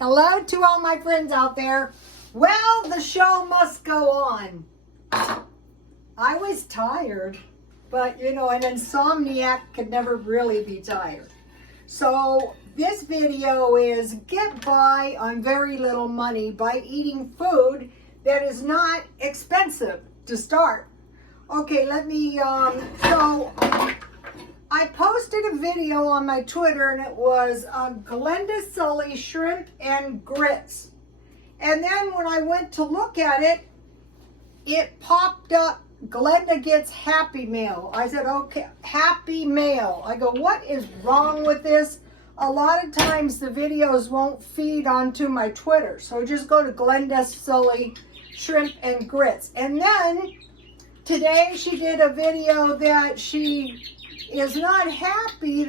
Hello to all my friends out there. Well, the show must go on. I was tired, but you know, an insomniac could never really be tired. So this video is get by on very little money by eating food that is not expensive to start. Okay, I posted a video on my Twitter and it was Glenda Sully shrimp and grits. And then when I went to look at it, it popped up, Glenda gets Happy Meal. I said, okay, Happy Meal. I go, what is wrong with this? A lot of times the videos won't feed onto my Twitter. So just go to Glenda Sully shrimp and grits. And then today she did a video that she is not happy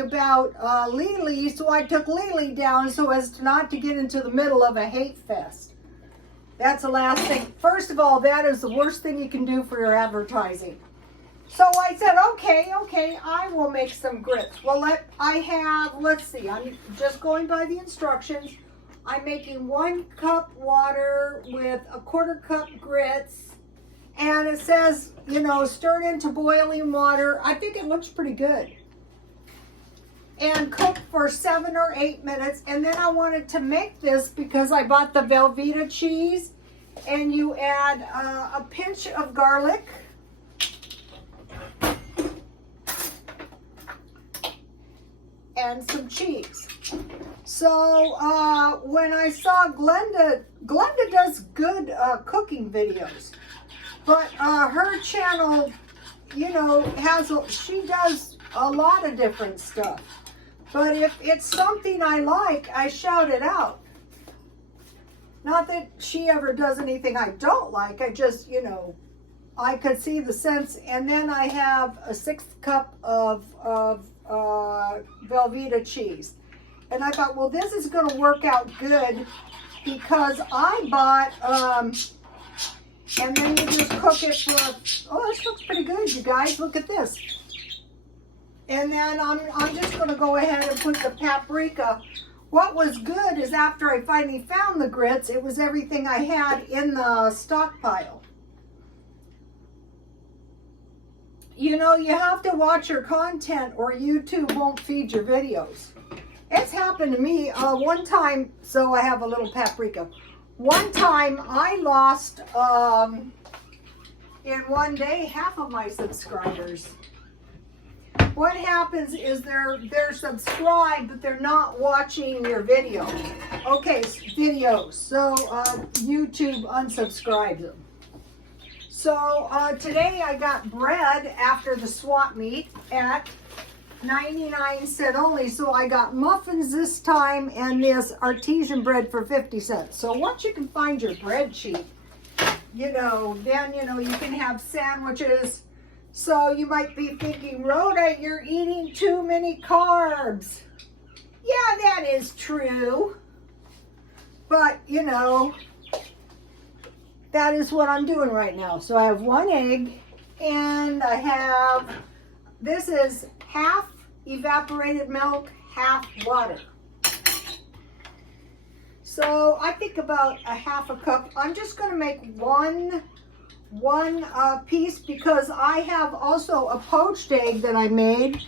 about Lily, so I took Lily down so as not to get into the middle of a hate fest. That's the last thing. First of all, that is the worst thing you can do for your advertising. So I said, okay, I will make some grits. Well, let's see, I'm just going by the instructions. I'm making 1 cup water with a 1/4 cup grits. And it says, you know, stir it into boiling water. I think it looks pretty good. And cook for 7 or 8 minutes. And then I wanted to make this because I bought the Velveeta cheese. And you add a pinch of garlic. And some cheese. So when I saw Glenda does good cooking videos. But her channel, you know, she does a lot of different stuff. But if it's something I like, I shout it out. Not that she ever does anything I don't like. I just, you know, I could see the sense. And then I have a 1/6 cup of Velveeta cheese. And I thought, well, this is going to work out good because I bought... and then you just cook it for, oh, this looks pretty good, you guys. Look at this. And then I'm just going to go ahead and put the paprika. What was good is after I finally found the grits, it was everything I had in the stockpile. You know, you have to watch your content or YouTube won't feed your videos. It's happened to me one time, so I have a little paprika. One time I lost, in one day, half of my subscribers. What happens is they're subscribed, but they're not watching your video. Okay, videos. So YouTube unsubscribes them. So today I got bread after the swap meet at 99¢ only, so I got muffins this time and this artisan bread for 50 cents. So once you can find your bread cheap, you know, then you know you can have sandwiches. So you might be thinking, Rhoda, you're eating too many carbs. Yeah, that is true. But you know, that is what I'm doing right now. So I have 1 egg and I have, this is half evaporated milk, half water. So I think about a 1/2 cup. I'm just going to make one piece because I have also a poached egg that I made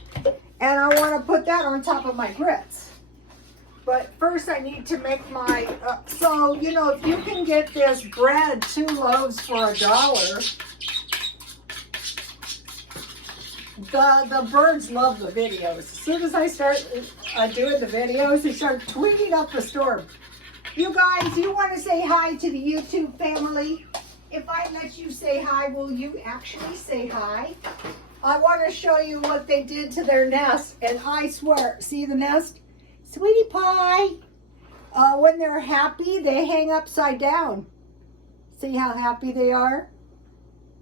and I want to put that on top of my grits. But first I need to make my, so you know, if you can get this bread 2 loaves for $1, the birds love the videos. As soon as I start doing the videos, they start tweeting up the storm. You guys, you want to say hi to the YouTube family? If I let you say hi, will you actually say hi? I want to show you what they did to their nest, and I swear, see the nest? Sweetie pie. When they're happy, they hang upside down. See how happy they are?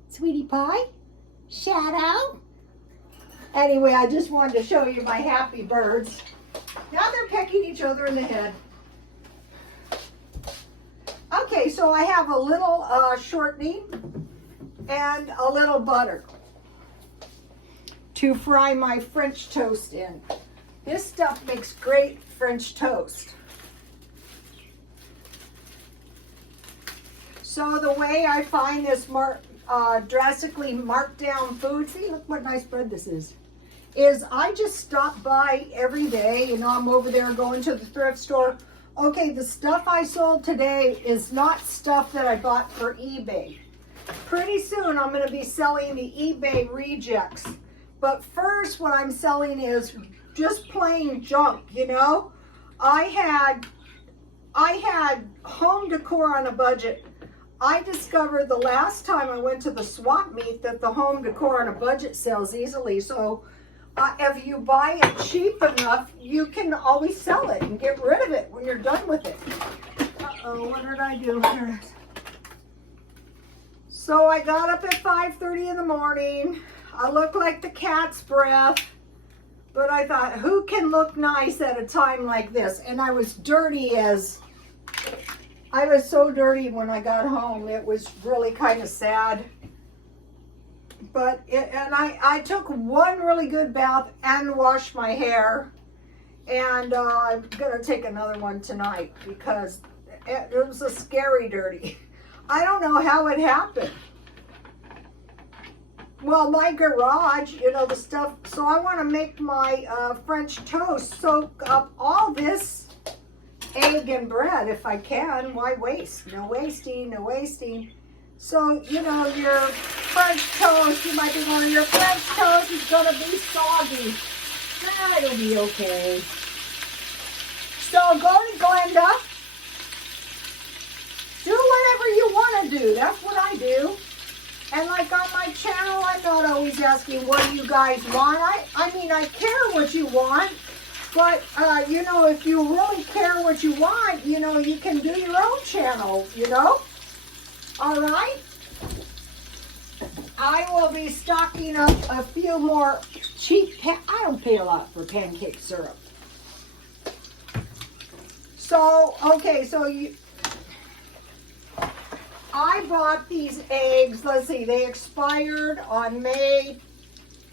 Sweetie pie? Shadow? Anyway, I just wanted to show you my happy birds. Now they're pecking each other in the head. Okay, so I have a little shortening and a little butter to fry my French toast in. This stuff makes great French toast. So the way I find this drastically marked down food, see, look what nice bread this is I just stop by every day. You know, I'm over there going to the thrift store. Okay, the stuff I sold today is not stuff that I bought for eBay. Pretty soon I'm going to be selling the eBay rejects. But first what I'm selling is just plain junk, you know. I had home decor on a budget. I discovered the last time I went to the swap meet that the home decor on a budget sells easily. So if you buy it cheap enough, you can always sell it and get rid of it when you're done with it. Uh-oh, what did I do here? So I got up at 5:30 in the morning. I look like the cat's breath, but I thought, who can look nice at a time like this? And I was so dirty when I got home. It was really kind of sad. But I took one really good bath and washed my hair, and I'm gonna take another one tonight because it was a scary dirty. I don't know how it happened. Well, my garage, you know, the stuff, so I want to make my French toast, soak up all this egg and bread if I can. Why waste? No wasting, no wasting. So, you know, your French toast, you might be wondering, your French toast is going to be soggy. Nah, it'll be okay. So go to Glenda. Do whatever you want to do. That's what I do. And like on my channel, I'm not always asking what do you guys want. I mean, I care what you want. But, you know, if you really care what you want, you know, you can do your own channel, you know. All right. I will be stocking up a few more cheap, I don't pay a lot for pancake syrup. So, okay, so I bought these eggs, let's see, they expired on May,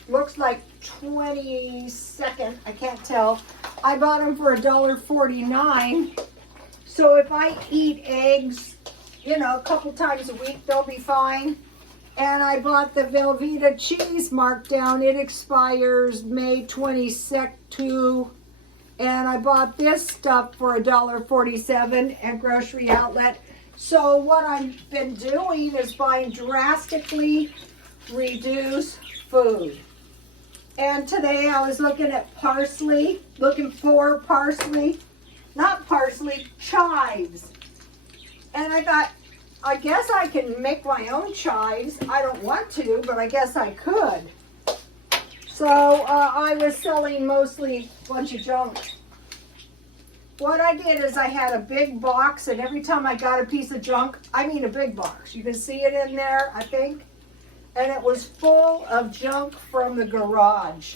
looks like 22nd, I can't tell. I bought them for $1.49. So if I eat eggs, you know, a couple times a week, they'll be fine. And I bought the Velveeta cheese marked down. It expires May 22nd too. And I bought this stuff for $1.47 at Grocery Outlet. So what I've been doing is buying drastically reduced food. And today I was looking at parsley, looking for parsley, not parsley, chives. And I thought, I guess I can make my own chives. I don't want to, but I guess I could. So I was selling mostly a bunch of junk. What I did is I had a big box, and every time I got a piece of junk, I mean a big box. You can see it in there, I think. And it was full of junk from the garage.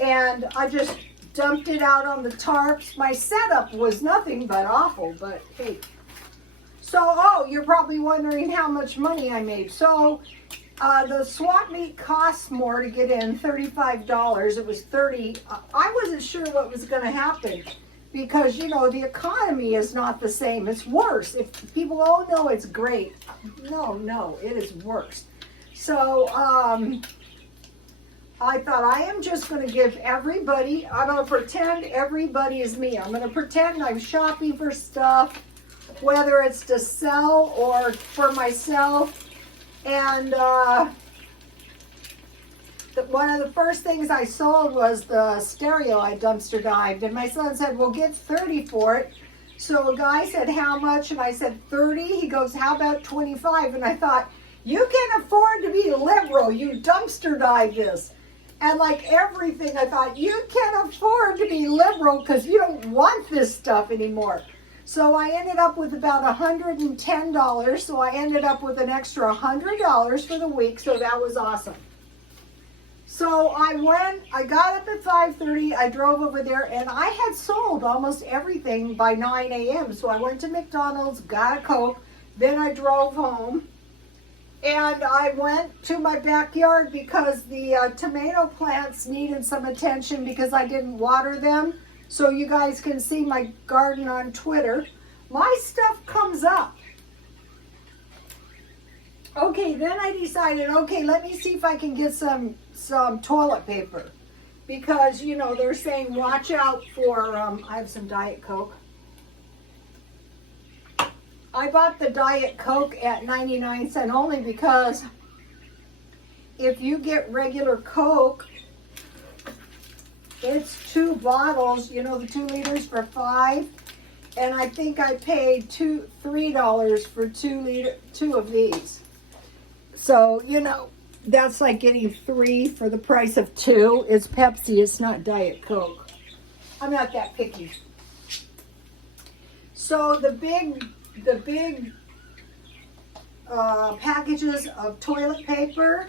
And I just dumped it out on the tarps. My setup was nothing but awful, but hey. So, oh, you're probably wondering how much money I made. So, the swap meet costs more to get in, $35. It was $30. I wasn't sure what was going to happen because, you know, the economy is not the same. It's worse. If people, oh, no, it's great. No, it is worse. So, I thought I am just going to give everybody, I'm going to pretend everybody is me. I'm going to pretend I'm shopping for stuff, whether it's to sell or for myself. And one of the first things I sold was the stereo I dumpster dived. And my son said, well, get 30 for it. So a guy said, how much? And I said, 30. He goes, how about 25? And I thought, you can afford to be liberal. You dumpster dive this. And like everything, I thought, you can afford to be liberal because you don't want this stuff anymore. So I ended up with about $110. So I ended up with an extra $100 for the week. So that was awesome. So I got up at 5:30. I drove over there and I had sold almost everything by 9 a.m. So I went to McDonald's, got a Coke. Then I drove home. And I went to my backyard because the tomato plants needed some attention because I didn't water them. So you guys can see my garden on Twitter. My stuff comes up. Okay, then I decided, okay, let me see if I can get some toilet paper. Because, you know, they're saying watch out for, I have some Diet Coke. I bought the Diet Coke at 99 cents only because if you get regular Coke, it's 2 bottles, you know, the 2 liters for $5. And I think I paid $3 for 2 of these. So, you know, that's like getting 3 for the price of 2. It's Pepsi, it's not Diet Coke. I'm not that picky. So the big packages of toilet paper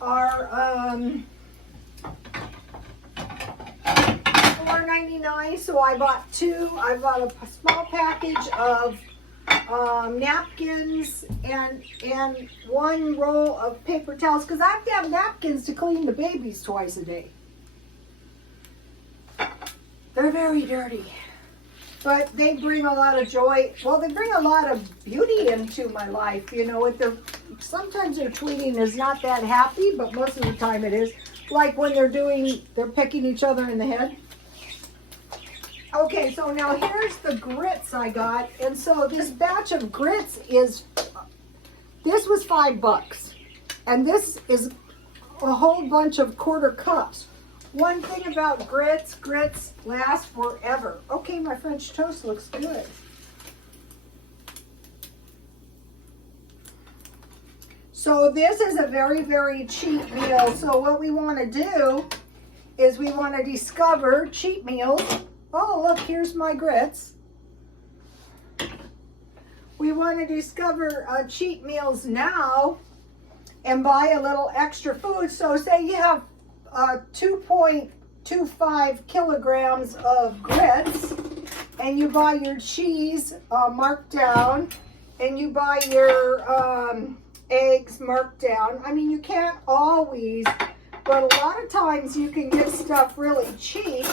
are $4.99. So I bought 2. I bought a small package of napkins and 1 roll of paper towels because I have to have napkins to clean the babies twice a day. They're very dirty, but they bring a lot of joy. Well, they bring a lot of beauty into my life. You know, sometimes their tweeting is not that happy, but most of the time it is. Like when they're picking each other in the head. Okay, so now here's the grits I got. And so this batch of grits this was $5. And this is a whole bunch of quarter cups. One thing about grits last forever. Okay, my French toast looks good. So this is a very, very cheap meal. So what we want to do is we want to discover cheap meals. Oh, look, here's my grits. We want to discover cheap meals now and buy a little extra food. So say you have 2.25 kilograms of grits and you buy your cheese marked down and you buy your eggs marked down. I mean, you can't always, but a lot of times you can get stuff really cheap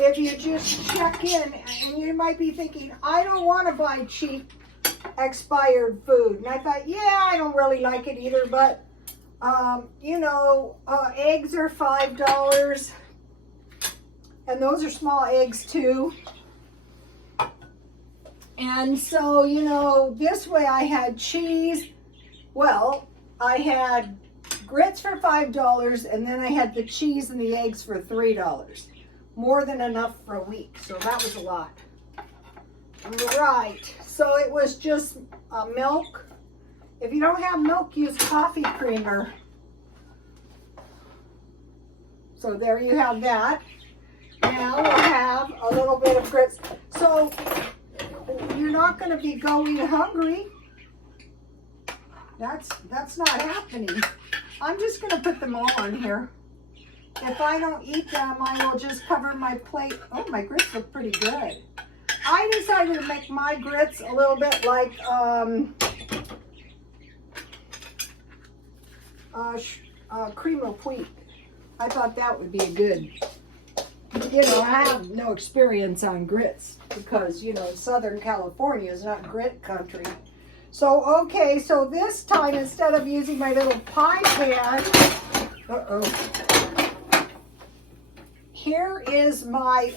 if you just check in. And you might be thinking, I don't want to buy cheap expired food. And I thought, yeah, I don't really like it either, but you know, eggs are $5 and those are small eggs too. And so, you know, this way I had cheese. Well, I had grits for $5 and then I had the cheese and the eggs for $3. More than enough for a week. So that was a lot. Right. So it was just milk. If you don't have milk, use coffee creamer. So there you have that. Now we'll have a little bit of grits. So you're not going to be going hungry. That's not happening. I'm just going to put them all on here. If I don't eat them, I will just cover my plate. Oh, my grits look pretty good. I decided to make my grits a little bit like cream of wheat. I thought that would be a good, you know, I have no experience on grits because, you know, Southern California is not grit country. So, okay, so this time instead of using my little pie pan, here is my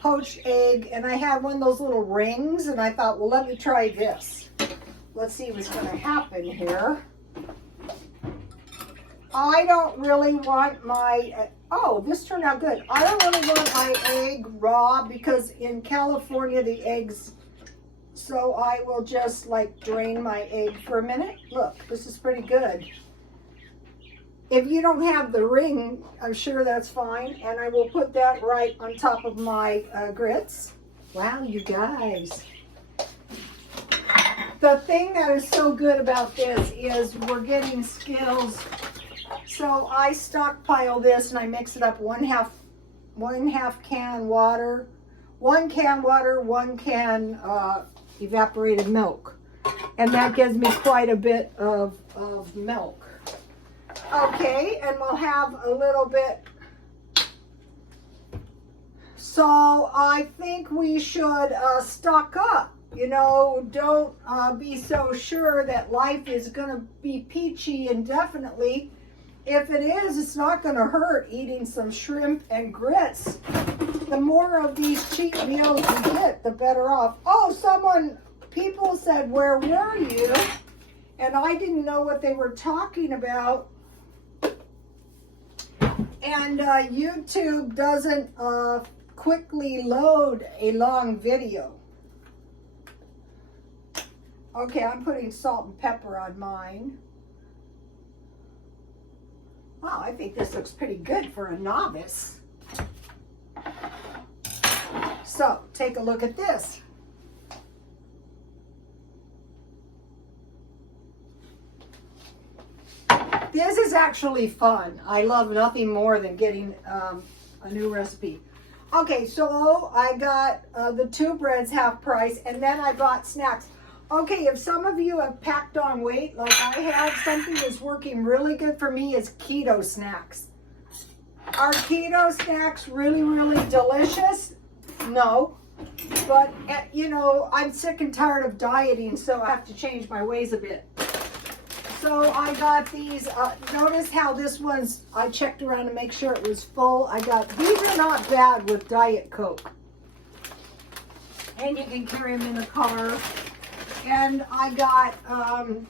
poached egg, and I had one of those little rings, and I thought, well, let me try this. Let's see what's going to happen here. I don't really want my, oh, this turned out good. I don't really want my egg raw because in California the eggs, so I will just like drain my egg for a minute. Look, this is pretty good. If you don't have the ring, I'm sure that's fine. And I will put that right on top of my grits. Wow, you guys. The thing that is so good about this is we're getting skills. So I stockpile this and I mix it up one half can water, 1 can water, 1 can evaporated milk. And that gives me quite a bit of milk. Okay, and we'll have a little bit. So I think we should stock up. You know, don't be so sure that life is going to be peachy indefinitely. If it is, it's not going to hurt eating some shrimp and grits. The more of these cheap meals you get, the better off. Oh, people said, where were you? And I didn't know what they were talking about. And YouTube doesn't quickly load a long video. Okay, I'm putting salt and pepper on mine. Wow, I think this looks pretty good for a novice. So, take a look at this. This is actually fun. I love nothing more than getting a new recipe. Okay, so I got the 2 breads half price, and then I bought snacks. Okay, if some of you have packed on weight like I have, something that's working really good for me is keto snacks. Are keto snacks really, really delicious? No. But, you know, I'm sick and tired of dieting, so I have to change my ways a bit. So I got these. Notice how this one's, I checked around to make sure it was full. These are not bad with Diet Coke. And you can carry them in the car. And I got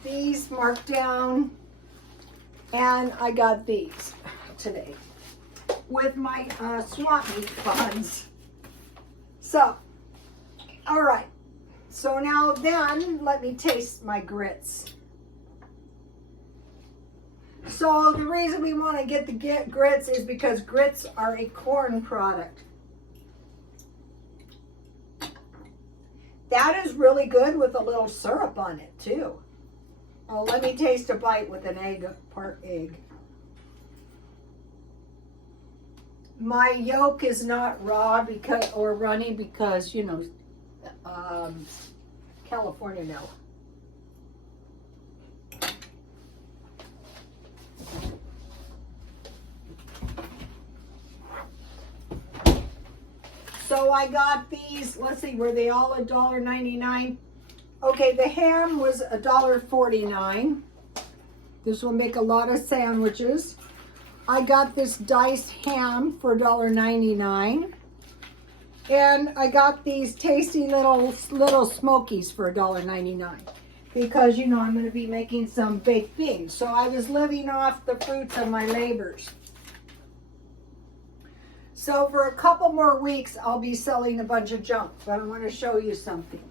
these marked down, and I got these today with my swap meet buns. So, all right. So now then, let me taste my grits. So the reason we want to get the grits is because grits are a corn product. That is really good with a little syrup on it too. Oh, let me taste a bite with an egg, part egg. My yolk is not raw or runny because, you know, California no. So I got these, let's see, were they all $1.99? Okay, the ham was $1.49. This will make a lot of sandwiches. I got this diced ham for $1.99. And I got these tasty little smokies for $1.99. Because, you know, I'm going to be making some baked beans. So I was living off the fruits of my labors. So for a couple more weeks, I'll be selling a bunch of junk, but I want to show you something.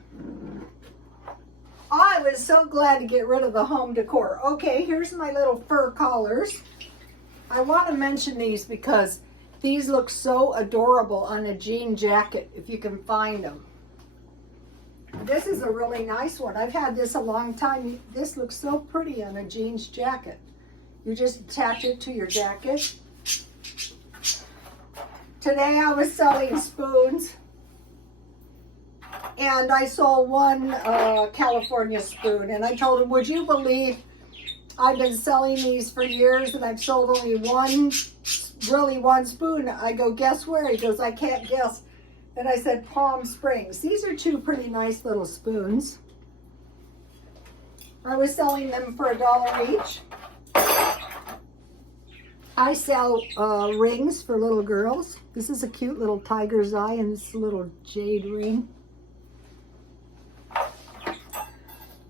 I was so glad to get rid of the home decor. Okay, here's my little fur collars. I want to mention these because these look so adorable on a jean jacket, if you can find them. This is a really nice one. I've had this a long time. This looks so pretty on a jeans jacket. You just attach it to your jacket. Today I was selling spoons, and I sold one California spoon, and I told him, would you believe I've been selling these for years and I've sold only one spoon? I go, guess where? He goes, I can't guess. And I said, Palm Springs. These are 2 pretty nice little spoons. I was selling them for $1 each. I sell rings for little girls. This is a cute little tiger's eye and this little jade ring.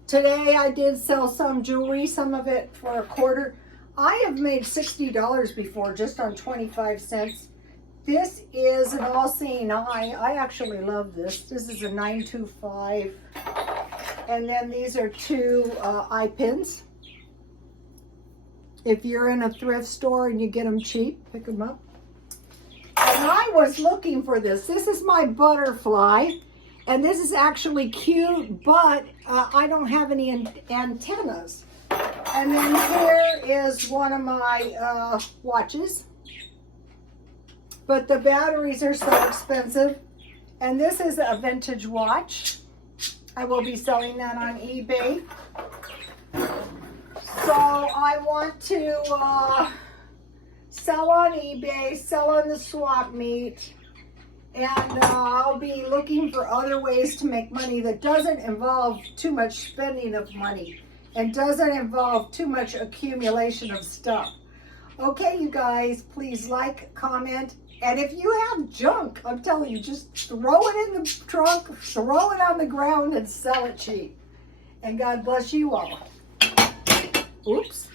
Today I did sell some jewelry, some of it for $0.25. I have made $60 before just on 25 cents. This is an all-seeing eye. I actually love this. This is a 925. And then these are 2 eye pins. If you're in a thrift store and you get them cheap, pick them up. And I was looking for this. This is my butterfly. And this is actually cute, but I don't have any antennas. And then here is one of my watches. But the batteries are so expensive. And this is a vintage watch. I will be selling that on eBay. So I want to sell on eBay, sell on the swap meet, And I'll be looking for other ways to make money that doesn't involve too much spending of money and doesn't involve too much accumulation of stuff. Okay, you guys, please like, comment, and if you have junk, I'm telling you, just throw it in the trunk, throw it on the ground, and sell it cheap. And God bless you all. Oops.